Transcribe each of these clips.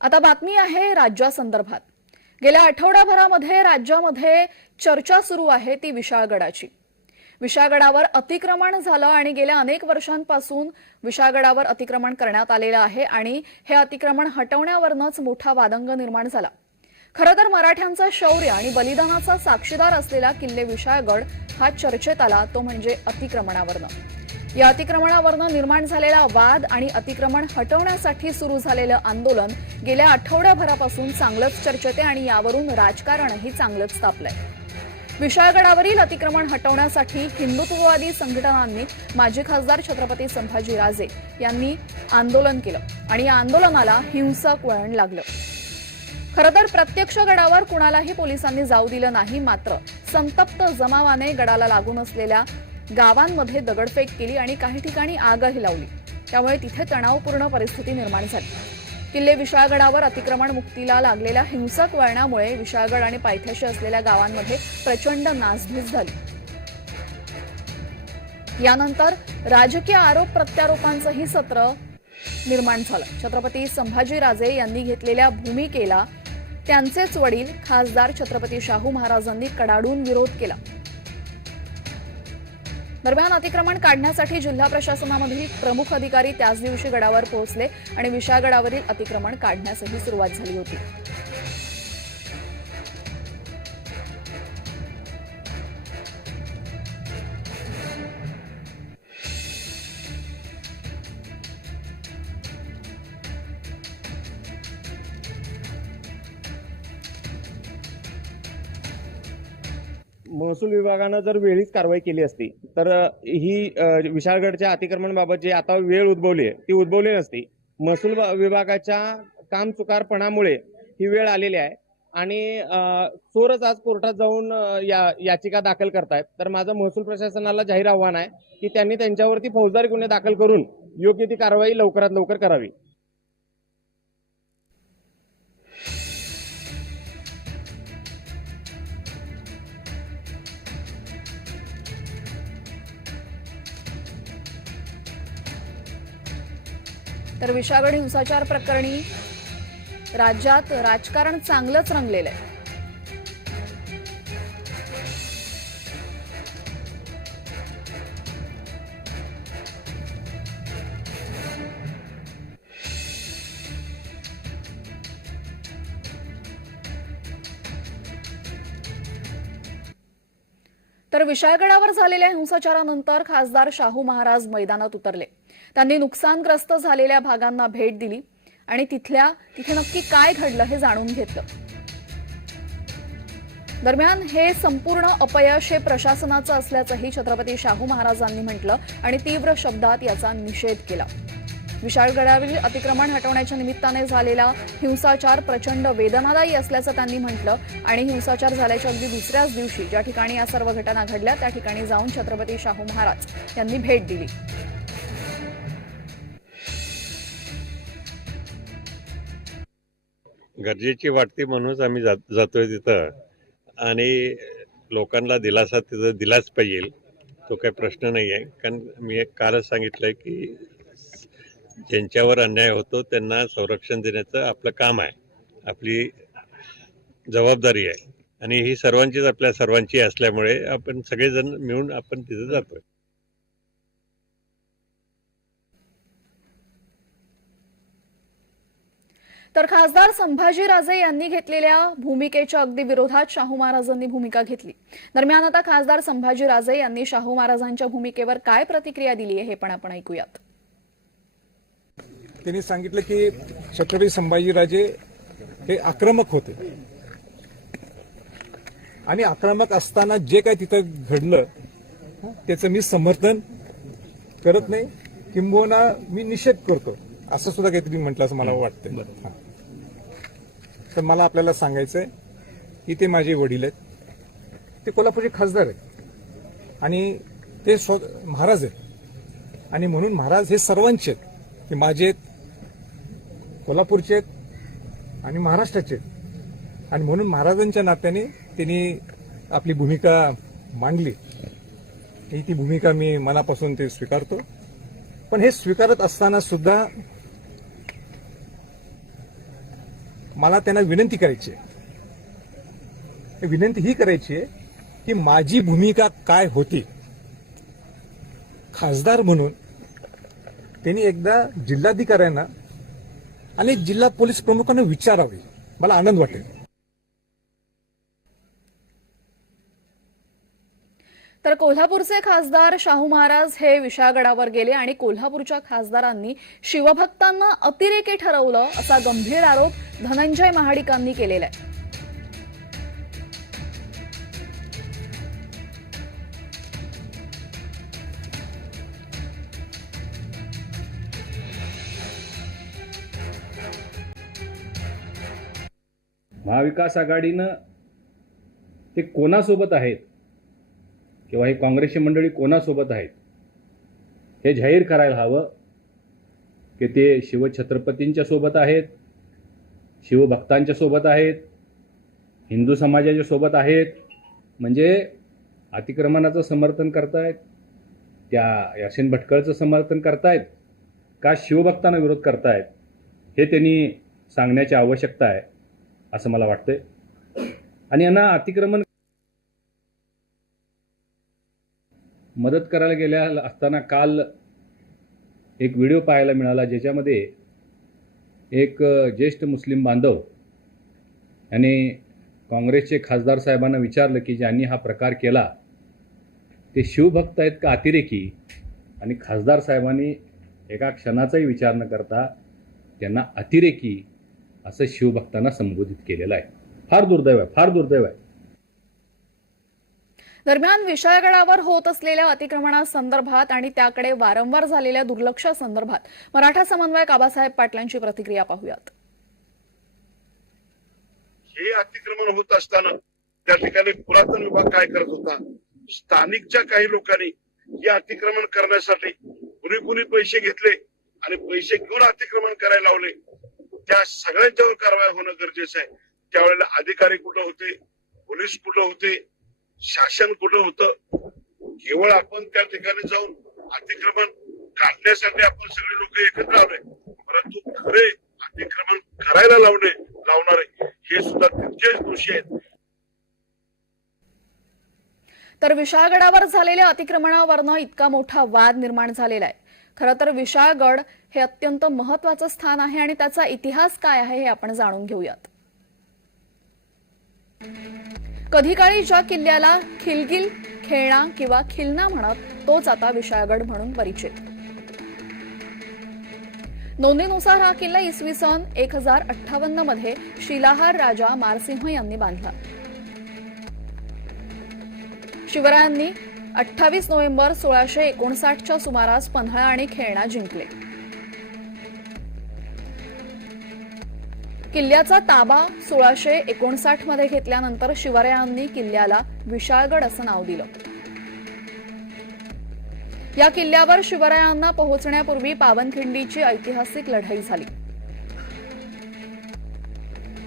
आता बातमी आहे राज्यासंदर्भात. गेल्या आठवड्याभरामध्ये राज्यामध्ये चर्चा सुरू आहे ती विशाळगडाची. विशाळगडावर अतिक्रमण झालं आणि गेल्या अनेक वर्षांपासून विशाळगडावर अतिक्रमण करण्यात आलेलं आहे आणि हे अतिक्रमण हटवण्यावरनच मोठा वादंग निर्माण झाला. खरं तर मराठ्यांचं शौर्य आणि बलिदानाचा साक्षीदार असलेला किल्ले विशाळगड हा चर्चेत आला तो म्हणजे अतिक्रमणावरनं. या अतिक्रमणावरनं निर्माण झालेला वाद आणि अतिक्रमण हटवण्यासाठी सुरू झालेलं आंदोलन गेल्या आठवड्याभरापासून चांगलंच चर्चेत आहे आणि यावरून राजकारणही चांगलंच तापलंय. विशाळगडावरील अतिक्रमण हटवण्यासाठी हिंदुत्ववादी संघटनांनी माजी खासदार छत्रपती संभाजी राजे यांनी आंदोलन केलं आणि या आंदोलनाला हिंसक वळण लागलं. खरं तर प्रत्यक्ष गडावर कुणालाही पोलिसांनी जाऊ दिलं नाही मात्र संतप्त जमावाने गडाला लागून असलेल्या गावांमध्ये दगडफेक केली आणि काही ठिकाणी आगही लावली. त्यामुळे तिथे तणावपूर्ण परिस्थिती निर्माण झाली. किल्ले विशाळगडावर अतिक्रमण मुक्तीला लागलेल्या हिंसक वळणामुळे विशाळगड आणि पायथ्याशी असलेल्या गावांमध्ये प्रचंड नासधीस झाली. यानंतर राजकीय आरोप प्रत्यारोपांचंही सत्र निर्माण झालं. छत्रपती संभाजीराजे यांनी घेतलेल्या भूमिकेला त्यांचेच वडील खासदार छत्रपती शाहू महाराजांनी कडाडून विरोध केला. दरम्यान अतिक्रमण काढण्यासाठी जिल्हा प्रशासनामधील प्रमुख अधिकारी त्याच दिवशी गडावर पोहोचले आणि विशाळगडावरील अतिक्रमण काढण्यासही सुरुवात झाली होती. महसूल विभागानं जर वेळीच कारवाई केली असती तर ही विशाळगडच्या अतिक्रमणाबाबत जी आता वेळ उद्भवली आहे ती उद्भवली नसती. महसूल विभागाच्या काम चुकारपणामुळे ही वेळ आलेली आहे. आणि चोरच आज कोर्टात जाऊन या याचिका दाखल करतायत. तर माझं महसूल प्रशासनाला जाहीर आव्हान आहे की त्यांनी त्यांच्यावरती फौजदारी गुन्हे दाखल करून योग्य ती कारवाई लवकरात लवकर करावी. तर विशाळगड हिंसाचार प्रकरणी राज्यात राजकारण चांगलंच रंगलेलं आहे तर विशाळगडावर झालेल्या हिंसाचारानंतर खासदार शाहू महाराज मैदानात उतरले. त्यांनी नुकसानग्रस्त झालेल्या भागांना भेट दिली आणि तिथल्या तिथे नक्की काय घडलं हे जाणून घेतलं. दरम्यान हे संपूर्ण अपयश हे प्रशासनाचं असल्याचंही छत्रपती शाहू महाराजांनी म्हटलं आणि तीव्र शब्दात याचा निषेध केला. विशाळगडावरील अतिक्रमण हटवण्याच्या निमित्ताने झालेला हिंसाचार प्रचंड वेदनादायी असल्याचं त्यांनी म्हटलं आणि हिंसाचार झाल्याच्या अगदी दुसऱ्याच दिवशी ज्या ठिकाणी या सर्व घटना घडल्या त्या ठिकाणी जाऊन छत्रपती शाहू महाराज यांनी भेट दिली. गरजेची वाटते म्हणूनच आम्ही जात जातोय तिथं. आणि लोकांना दिलासा तिथं दिलाच पाहिजे. तो काही प्रश्न नाही आहे कारण मी एक कालच सांगितलंय की ज्यांच्यावर अन्याय होतो त्यांना संरक्षण देण्याचं आपलं काम आहे. आपली जबाबदारी आहे. आणि ही सर्वांचीच आपल्या सर्वांची असल्यामुळे आपण सगळेजण मिळून आपण तिथं जातोय. तर खासदार संभाजीराजे यांनी घेतलेल्या भूमिकेच्या अगदी विरोधात शाहू महाराजांनी भूमिका घेतली. दरम्यान आता खासदार संभाजीराजे यांनी शाहू महाराजांच्या भूमिकेवर काय प्रतिक्रिया दिली आहे हे पण आपण ऐकूयात. त्यांनी सांगितलं की छत्रपती संभाजीराजे हे आक्रमक होते. आणि आक्रमक असताना जे काय तिथं घडलं त्याचं मी समर्थन करत नाही. किंबहुना मी निषेध करतो. असं सुद्धा काहीतरी म्हटलं असं मला वाटतं. तर मला आपल्याला सांगायचंय की ते माझे वडील आहेत. ते कोल्हापूरचे खासदार आहेत. आणि ते स्व महाराज आहेत. आणि म्हणून महाराज हे सर्वांचे आहेत. ते माझे आहेत कोल्हापूरचे आहेत आणि महाराष्ट्राचे आहेत. आणि म्हणून महाराजांच्या नात्याने त्यांनी आपली भूमिका मांडली. ही ती भूमिका मी मनापासून ते स्वीकारतो. पण हे स्वीकारत असताना सुद्धा मला त्यांना विनंती करायची आहे. विनंती ही करायची आहे की माझी भूमिका काय होती? खासदार म्हणून त्यांनी एकदा जिल्हाधिकाऱ्यांना आणि जिल्हा पोलीस प्रमुखांना विचारावे. मला आनंद वाटेल. तर कोल्हापूरचे खासदार शाहू महाराज हे विशाळगडावर गेले आणि कोल्हापूरच्या खासदारांनी शिवभक्तांना अतिरेकी ठरवलं असा गंभीर आरोप धनंजय महाडिकांनी केलेला आहे. महाविकास आघाडीनं ते कोणासोबत आहेत? किंवा हे काँग्रेसची मंडळी कोणासोबत आहेत? हे जाहीर करायला हवं की ते शिवछत्रपतींच्या सोबत आहेत शिवभक्तांच्या सोबत आहेत हिंदू समाजाच्या सोबत आहेत म्हणजे अतिक्रमणाचं समर्थन करतायत त्या यासीन भटकळचं समर्थन करतायत का शिवभक्तांना विरोध करतायत हे त्यांनी सांगण्याची आवश्यकता आहे असं मला वाटतंय. आणि यांना अतिक्रमण मदत करायला गेल्या असताना काल एक व्हिडिओ पाहायला मिळाला ज्याच्यामध्ये एक ज्येष्ठ मुस्लिम बांधव यांनी काँग्रेसचे खासदार साहेबांना विचारलं की ज्यांनी हा प्रकार केला ते शिवभक्त आहेत का अतिरेकी? आणि खासदार साहेबांनी एका क्षणाचाही विचार न करता त्यांना अतिरेकी असं शिवभक्तांना संबोधित केलेलं आहे. फार दुर्दैव आहे फार दुर्दैव आहे. दरम्यान विशाळगडावर होत असलेल्या अतिक्रमणासंदर्भात आणि त्याकडे वारंवार झालेल्या दुर्लक्षासंदर्भात मराठा समन्वयक आबासाहेब पाटलांची प्रतिक्रिया पाहूयात. हे अतिक्रमण होत असताना त्या ठिकाणी पुरातन विभाग काय करत होता? स्थानिकच्या काही लोकांनी हे अतिक्रमण करण्यासाठी कुणी कुणी पैसे घेतले आणि पैसे घेऊन अतिक्रमण करायला लावले त्या सगळ्यांच्यावर कारवाई होणं गरजेचं आहे. त्यावेळेला अधिकारी कुठं होते? पोलीस कुठं होते? शासन कुठं होतं? केवळ आपण त्या ठिकाणी जाऊन अतिक्रमण काढण्यासाठी आपण सगळे लोक एकत्र आलोय. परंतु खरे अतिक्रमण करायला लावणे लावणारे हे सुद्धा तितकेच दोषी आहेत. तर विशाळगडावर झालेल्या अतिक्रमणावरनं इतका मोठा वाद निर्माण झालेला आहे. खरं तर विशाळगड हे अत्यंत महत्वाचं स्थान आहे आणि त्याचा इतिहास काय आहे हे आपण जाणून घेऊयात. कधी काळी ज्या किल्ल्याला खिलगिल खेळणा किंवा खिलना म्हणत तोच आता विशाळगड म्हणून परिचित. नोंदीनुसार हा किल्ला इसवी सन एक हजार अठ्ठावन्नमध्ये शिलाहार राजा मारसिंह यांनी बांधला. शिवरायांनी अठ्ठावीस नोव्हेंबर सोळाशे एकोणसाठच्या सुमारास पन्हाळा आणि खेळणा जिंकले. किल्ल्याचा ताबा सोळाशे एकोणसाठमध्ये घेतल्यानंतर शिवरायांनी किल्ल्याला विशाळगड असं नाव दिलं. या किल्ल्यावर शिवरायांना पोहोचण्यापूर्वी पावनखिंडीची ऐतिहासिक लढाई झाली.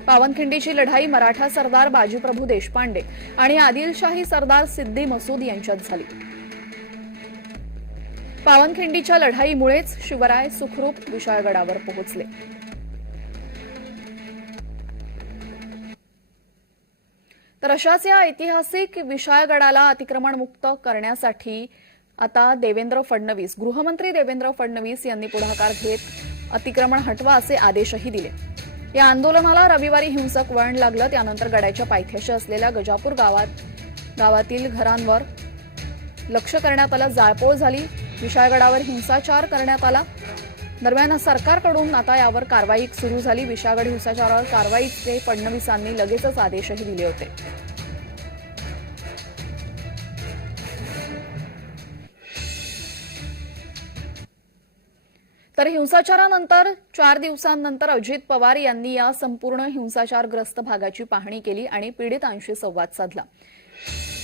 पावनखिंडीची लढाई मराठा सरदार बाजीप्रभू देशपांडे आणि आदिलशाही सरदार सिद्दी मसूद यांच्यात झाली. पावनखिंडीच्या लढाईमुळेच शिवराय सुखरूप विशाळगडावर पोहोचले. तर अशाच या ऐतिहासिक विशाळगडाला अतिक्रमण मुक्त करण्यासाठी आता देवेंद्र फडणवीस गृहमंत्री देवेंद्र फडणवीस यांनी पुढाकार घेत अतिक्रमण हटवा असे आदेशही दिले. या आंदोलनाला रविवारी हिंसक वळण लागलं. त्यानंतर गडाच्या पायथ्याशी असलेल्या गजापूर गावात गावातील घरांवर लक्ष करण्यात आलं. जाळपोळ झाली. विशाळगडावर हिंसाचार करण्यात आला. दरम्यान सरकारकडून आता यावर कारवाई सुरू झाली. विशाळगड हिंसाचारावर कारवाईचे फडणवीसांनी लगेचच आदेशही दिले होते. तर हिंसाचारानंतर चार दिवसांनंतर अजित पवार यांनी या संपूर्ण हिंसाचारग्रस्त भागाची पाहणी केली आणि पीडितांशी संवाद साधला.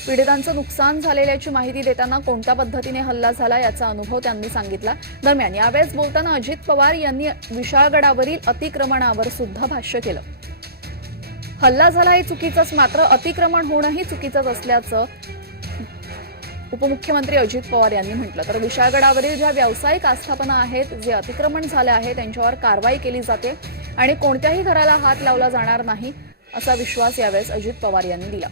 पीडितांचं नुकसान झालेल्याची माहिती देताना कोणत्या पद्धतीने हल्ला झाला याचा अनुभव त्यांनी सांगितला. दरम्यान यावेळेस बोलताना अजित पवार यांनी विशाळगडावरील अतिक्रमणावर सुद्धा भाष्य केलं. हल्ला झाला हे चुकीचंच मात्र अतिक्रमण होणंही चुकीचंच असल्याचं उपमुख्यमंत्री अजित पवार यांनी म्हटलं. तर विशाळगडावरील ज्या व्यावसायिक आस्थापना आहेत जे अतिक्रमण झाले आहे त्यांच्यावर कारवाई केली जाते आणि कोणत्याही घराला हात लावला जाणार नाही असा विश्वास यावेळेस अजित पवार यांनी दिला.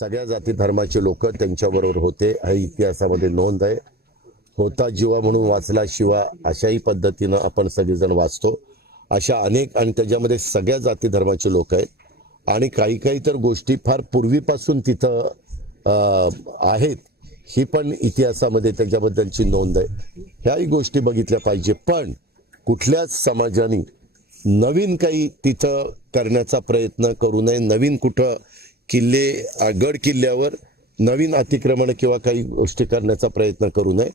सगळ्या जाती धर्माचे लोक त्यांच्याबरोबर होते. हे इतिहासामध्ये नोंद आहे. होता जीवा म्हणून वाचला शिवा अशाही पद्धतीनं आपण सगळेजण वाचतो. अशा अनेक आणि त्याच्यामध्ये सगळ्या जाती धर्माचे लोक आहेत. आणि काही काही तर गोष्टी फार पूर्वीपासून तिथं आहेत. ही पण इतिहासामध्ये त्याच्याबद्दलची नोंद आहे. ह्याही गोष्टी बघितल्या पाहिजे. पण कुठल्याच समाजाने नवीन काही तिथं करण्याचा प्रयत्न करू नये. नवीन कुठं किल्ले गड किल्ल्यावर नवीन अतिक्रमण किंवा काही गोष्टी करण्याचा प्रयत्न करू नये.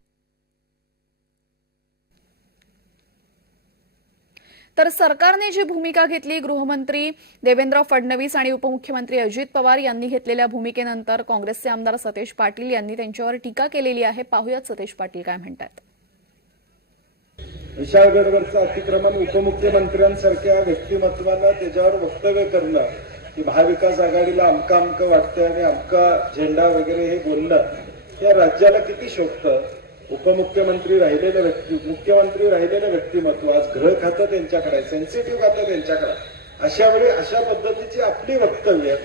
तर सरकारने जी भूमिका घेतली गृहमंत्री देवेंद्र फडणवीस आणि उपमुख्यमंत्री अजित पवार यांनी घेतलेल्या भूमिकेनंतर काँग्रेसचे आमदार सतेज पाटील यांनी त्यांच्यावर टीका केलेली आहे. पाहुयात सतेज पाटील काय म्हणतात. विशाळगडवरचं अतिक्रमण उपमुख्यमंत्र्यांसारख्या व्यक्तिमत्वांना त्याच्यावर वक्तव्य करणं की महाविकास आघाडीला अमका अमक वाटतंय आणि अमका झेंडा वगैरे हे बोललं या राज्याला किती शोभतं? उपमुख्यमंत्री राहिलेलं व्यक्ती मुख्यमंत्री राहिलेलं व्यक्तिमत्व आज गृह खातं त्यांच्याकडे सेन्सिटिव्ह खातं त्यांच्याकडे अशा वेळी अशा पद्धतीची आपली वक्तव्य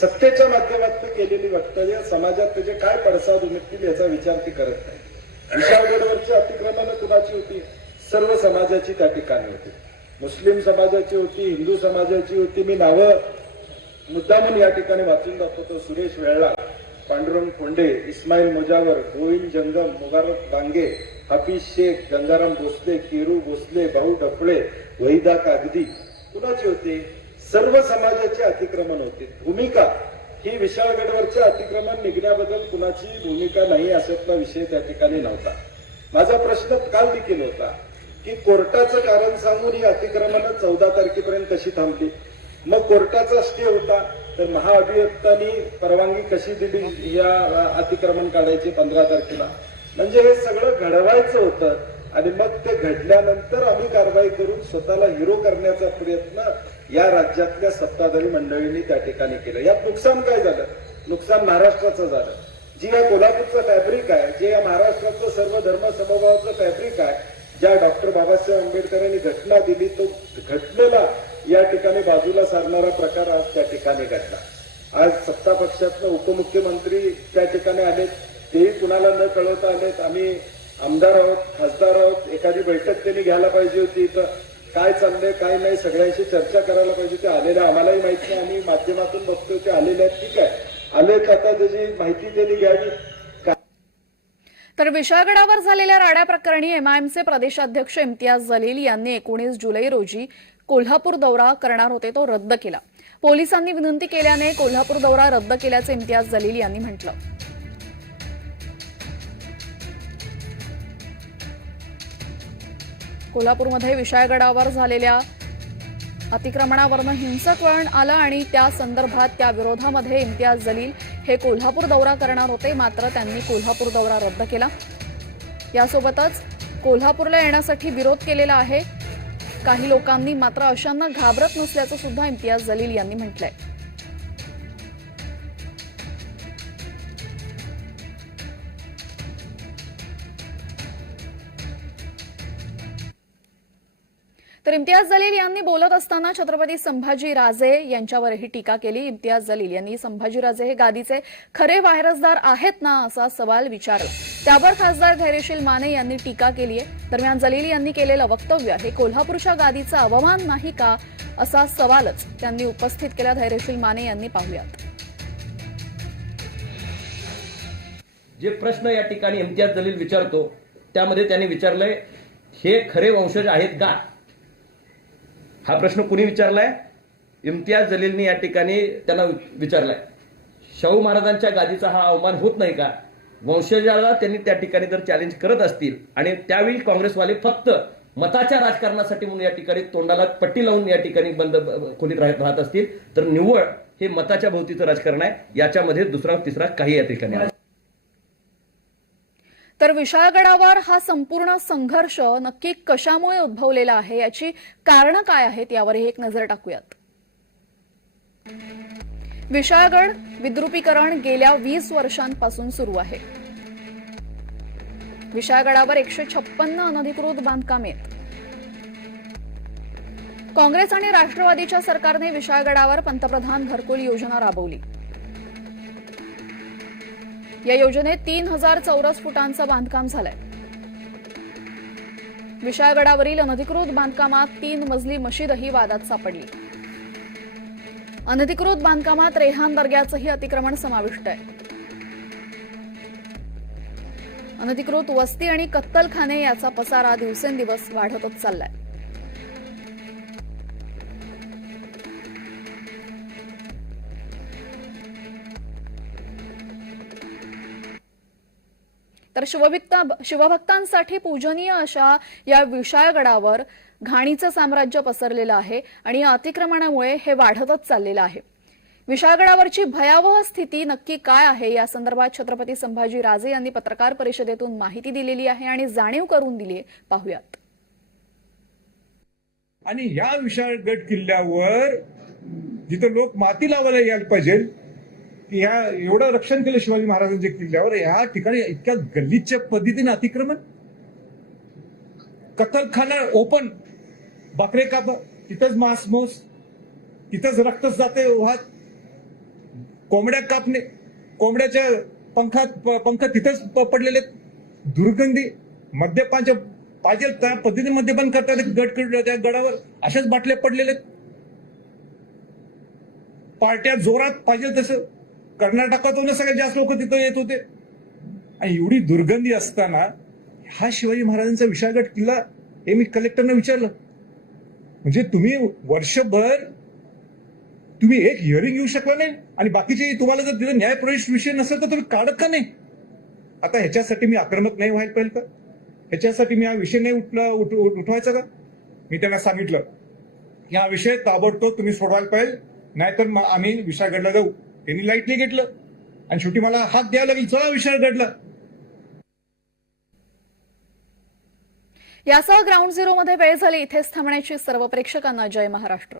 सत्तेच्या माध्यमातून केलेली वक्तव्य समाजात त्याचे काय पडसाद उमटतील याचा विचार ती करत नाही. विशाळगडवरची अतिक्रमणं कुणाची होती? सर्व समाजाची त्या ठिकाणी होती. मुस्लिम समाजाची होती हिंदू समाजाची होती मी नावं मुद्दामून या ठिकाणी वाचून दाखवतो सुरेश वेळला पांडुरंग कोंडे इस्माईल मुजावर गोविंद जंगम मुबारक बांगे हाफिज शेख गंगाराम भोसले केरू भोसले भाऊ डफळे वहिदा कागदी. कुणाची होती? सर्व समाजाचे अतिक्रमण होते. भूमिका. ही विशाळगडवरचे अतिक्रमण निघण्याबद्दल कुणाची भूमिका नाही अशातला विषय त्या ठिकाणी नव्हता. माझा प्रश्न काल देखील होता की कोर्टाचं कारण सांगून ही अतिक्रमणं चौदा तारखेपर्यंत कशी थांबली? मग कोर्टाचा स्टे होता. तर महाअभियुक्तांनी परवानगी कशी दिली या अतिक्रमण काढायची पंधरा तारखेला? म्हणजे हे सगळं घडवायचं होतं आणि मग ते घडल्यानंतर आम्ही कारवाई करून स्वतःला हिरो करण्याचा प्रयत्न या राज्यातल्या सत्ताधारी मंडळींनी त्या ठिकाणी केलं. यात नुकसान काय झालं? नुकसान महाराष्ट्राचं झालं. जी या कोल्हापूरचं फॅब्रिक आहे जे या महाराष्ट्राचं सर्व धर्म समभावाचं फॅब्रिक आहे ज्या डॉक्टर बाबासाहेब आंबेडकरांनी घटना दिली तो घटनेला या ठिकाणी बाजूला सारणारा प्रकार आज त्या ठिकाणी घडला. आज सत्ता पक्षातनं उपमुख्यमंत्री त्या ठिकाणी आलेत तेही कुणाला न कळवता आलेत. आम्ही आमदार आहोत खासदार आहोत एखादी बैठक त्यांनी घ्यायला पाहिजे होती. इथं काय चाललंय काय नाही सगळ्यांशी चर्चा करायला पाहिजे ते आलेलं आम्हालाही माहिती नाही आम्ही माध्यमातून बघतोय ते आलेले आहेत. ठीक आहे. आलेत आता त्याची माहिती त्यांनी घ्यावी. तर विशाळगडावर झालेल्या राड्या प्रकरणी एमआयएमचे प्रदेशाध्यक्ष इम्तियाज जलील यांनी एकोणीस जुलै रोजी कोल्हापूर दौरा करणार होते तो रद्द केला. पोलिसांनी विनंती केल्याने कोल्हापूर दौरा रद्द केल्याचे इम्तियाज जलील यांनी म्हटलं. कोल्हापूरमध्ये विशाळगडावर झालेल्या अतिक्रमणावरनं हिंसक वळण आलं आणि त्या संदर्भात त्या विरोधामध्ये इम्तियाज जलील हे कोल्हापूर दौरा करणार होते मात्र त्यांनी कोल्हापूर दौरा रद्द केला. यासोबतच कोल्हापूरला येण्यासाठी विरोध केलेला आहे. काही लोकांनी मात्र अशांना घाबरत नसल्याचं सुद्धा इम्तियाज जलील यांनी म्हटलंय. तर इम्तियाज जलील यांनी बोलत असताना छत्रपती संभाजी राजे यांच्यावरही टीका केली. इम्तियाज जलील यांनी संभाजी राजे हे गादीचे खरे वायरसदार आहेत ना असा सवाल विचारला. त्यावर खासदार धैर्यशील माने यांनी टीका केली आहे. दरम्यान जलील यांनी केलेलं वक्तव्य हे कोल्हापूरच्या गादीचा अवमान नाही का असा सवालच त्यांनी उपस्थित केला धैर्यशील माने यांनी पाहुयात. जे प्रश्न या ठिकाणी इम्तियाज जलील विचारतो त्यामध्ये त्यांनी विचारलंय हे खरे वंशज आहेत का? हा प्रश्न कुणी विचारलाय? इम्तियाज जलीलनी या ठिकाणी त्यांना विचारलाय. शाहू महाराजांच्या गादीचा हा अवमान होत नाही का? वंशजाला त्यांनी त्या ठिकाणी जर चॅलेंज करत असतील आणि त्यावेळी काँग्रेसवाले फक्त मताच्या राजकारणासाठी म्हणून या ठिकाणी तोंडाला पट्टी लावून या ठिकाणी बंद खोलीत राहत राहत असतील तर निव्वळ हे मताच्या भोवतीचं राजकारण आहे. याच्यामध्ये दुसरा तिसरा काही या ठिकाणी तर विशाळगडावर हा संपूर्ण संघर्ष नक्की कशामुळे उद्भवलेला आहे याची कारणं काय आहेत यावरही एक नजर टाकूयात. विशाळगड विद्रुपीकरण गेल्या वीस वर्षांपासून सुरू आहे. विशाळगडावर एकशे छप्पन्न अनधिकृत बांधकामे आहेत. काँग्रेस आणि राष्ट्रवादीच्या सरकारने विशाळगडावर पंतप्रधान घरकुल योजना राबवली. या योजनेत तीन हजार चौरस फुटांचं बांधकाम झालंय. विशाळगडावरील अनधिकृत बांधकामात तीन मजली मशीदही वादात सापडली. अनधिकृत बांधकामात रेहान दर्ग्याचंही अतिक्रमण समाविष्ट आहे. अनधिकृत वस्ती आणि कत्तलखाने याचा पसारा दिवसेंदिवस वाढतच चाललाय. तर शिवभक्त शिवभक्तांसाठी पूजनीय अशा या विशाळगडावर घाणीचं साम्राज्य पसरलेलं आहे आणि या अतिक्रमणामुळे हे वाढतच चाललेलं आहे. विशाळगडावरची भयावह स्थिती नक्की काय आहे? या संदर्भात छत्रपती संभाजी राजे यांनी पत्रकार परिषदेतून माहिती दिलेली आहे आणि जाणीव करून दिली पाहूयात. आणि या विशाळगड किल्ल्यावर जिथे लोक माती लावायला यायला पाहिजे ह्या एवढं रक्षण केलं शिवाजी महाराजांच्या किल्ल्यावर ह्या ठिकाणी इतक्या गल्लीच्या पद्धतीने अतिक्रमण? कतलखाना ओपन बकरे काप तिथंच मास मोस तिथंच रक्तच जाते वाहत. कोंबड्या कापणे कोंबड्याच्या पंखात पंख तिथंच पडलेले दुर्गंधी मद्यपानच्या पाहिजे त्या पद्धतीने मद्यपान करतात गड त्या गडावर. अशाच बाटल्या पडलेल्या आहेत. पार्ट्या जोरात पाहिजे तसं. कर्नाटकातून सगळ्यात जास्त लोक तिथं येत होते. आणि एवढी दुर्गंधी असताना हा शिवाजी महाराजांचा विशाळगड किल्ला हे मी कलेक्टरनं विचारलं. म्हणजे तुम्ही वर्षभर तुम्ही एक हिअरिंग येऊ शकला नाही आणि बाकीचे तुम्हाला जर तिथे न्यायप्रवेश विषय नसेल तर तुम्ही काढत का नाही? आता ह्याच्यासाठी मी आक्रमक नाही व्हायला पाहिजे का? ह्याच्यासाठी मी हा विषय नाही उठला उठ- उठवायचा का? मी त्यांना सांगितलं की हा विषय ताबडतोब तुम्ही सोडवायला पाहिजे नाहीतर मग आम्ही विशाळगडला जाऊ. त्यांनी लाईटली घेतलं. आणि शेवटी मला हात द्यावा लागेल चला विशाळगडला यासह ग्राउंड झिरोमध्ये वेळ झाली. इथेच थांबण्याची सर्व प्रेक्षकांना जय महाराष्ट्र.